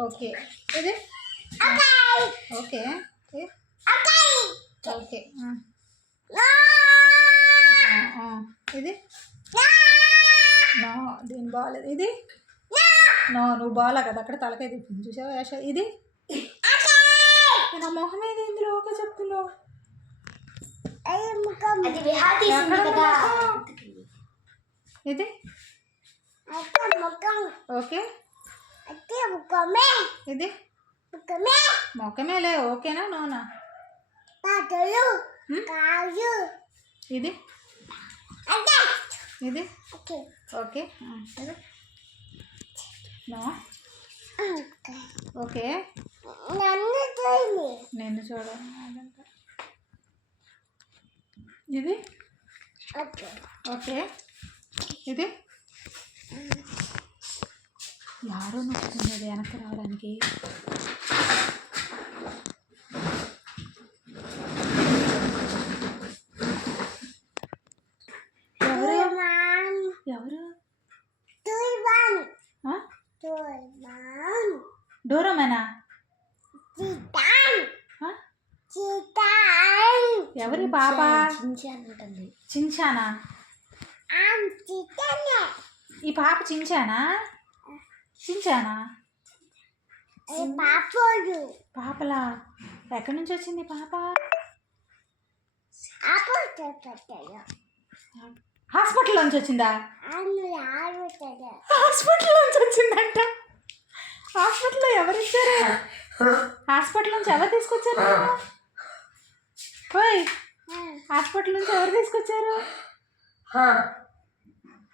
okay ఇది okay okay ఇది no దీని బాగాలేదు ఇది నో నువ్వు బాగా కదా అక్కడ తలకాయ తిప్పింది చూసావా యాష ఇది నా మొహం ఏది ఇందులో ఓకే చెప్తున్నావు ఇది ఓకే ఇది మొక్కమేలే ఓకేనా నోనా ఇది ఇది ఓకే ఇది నో ఓకే నేను చూడండి ఇది ఓకే ఇది యారో నొక్కుతుంది వెనక్కి రావడానికి ఎవరు డోరమేనా ఎవరి పాప చించానా ఈ పాప చించానా చించానా పాపలా ఎక్కడి నుంచి వచ్చింది పాప హాస్పిటల్ నుంచి వచ్చిందా హాస్పిటల్ నుంచి వచ్చిందంట హాస్పిటల్లో ఎవరు ఇచ్చారు హాస్పిటల్ నుంచి ఎవరు తీసుకొచ్చారు ఓయ్ హాస్పిటల్ నుంచి ఎవరు తీసుకొచ్చారు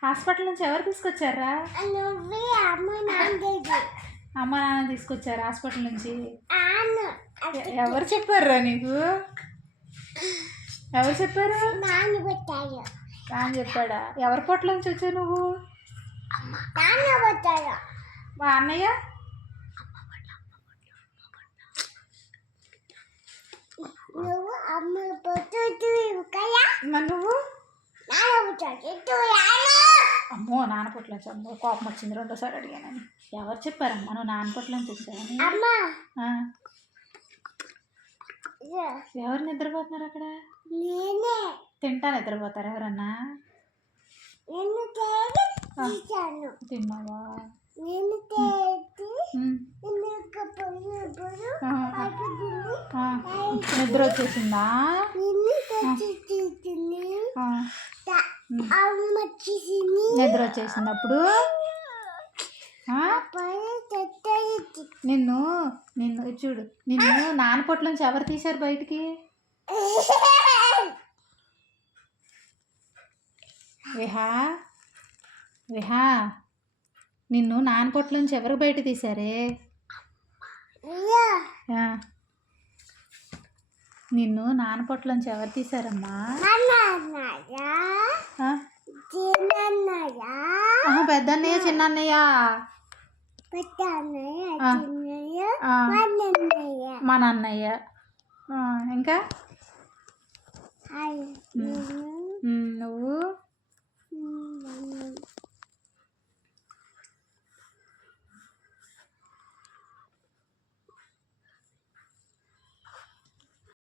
హాస్పిటల్ నుంచి ఎవరు తీసుకొచ్చారా అమ్మ నాన్న తీసుకొచ్చారు హాస్పిటల్ నుంచి ఎవరు చెప్పారా నీకు ఎవరు చెప్పారు నాన్న చెప్పాడా ఎవరి పొట్ల నుంచి వచ్చావు నువ్వు మా అన్నయ్య నువ్వు అమ్మో నాన్న పొట్ల అమ్మో కోపం వచ్చింది రెండోసారి అడిగానని ఎవరు చెప్పారమ్మా నువ్వు నాన్న పొట్ల నుంచి వచ్చావని ఎవరు నిద్రపోతున్నారు అక్కడ తింటా నిద్రపోతారు ఎవరన్నా తిన్నావా నిద్ర వచ్చేసిందా నిద్ర వచ్చేసింది అప్పుడు నిన్ను చూడు నిన్ను నాన్న పొట్ల నుంచి ఎవరు తీశారు బయటికి విహా నిన్ను నాన్న పొట్ల నుంచి ఎవరు బయట తీశారే నిన్ను నాన్న పొట్ల నుంచి ఎవరు తీశారమ్మా పెద్ద అన్నయ్య చిన్న అన్నయ్య మన అన్నయ్య ఇంకా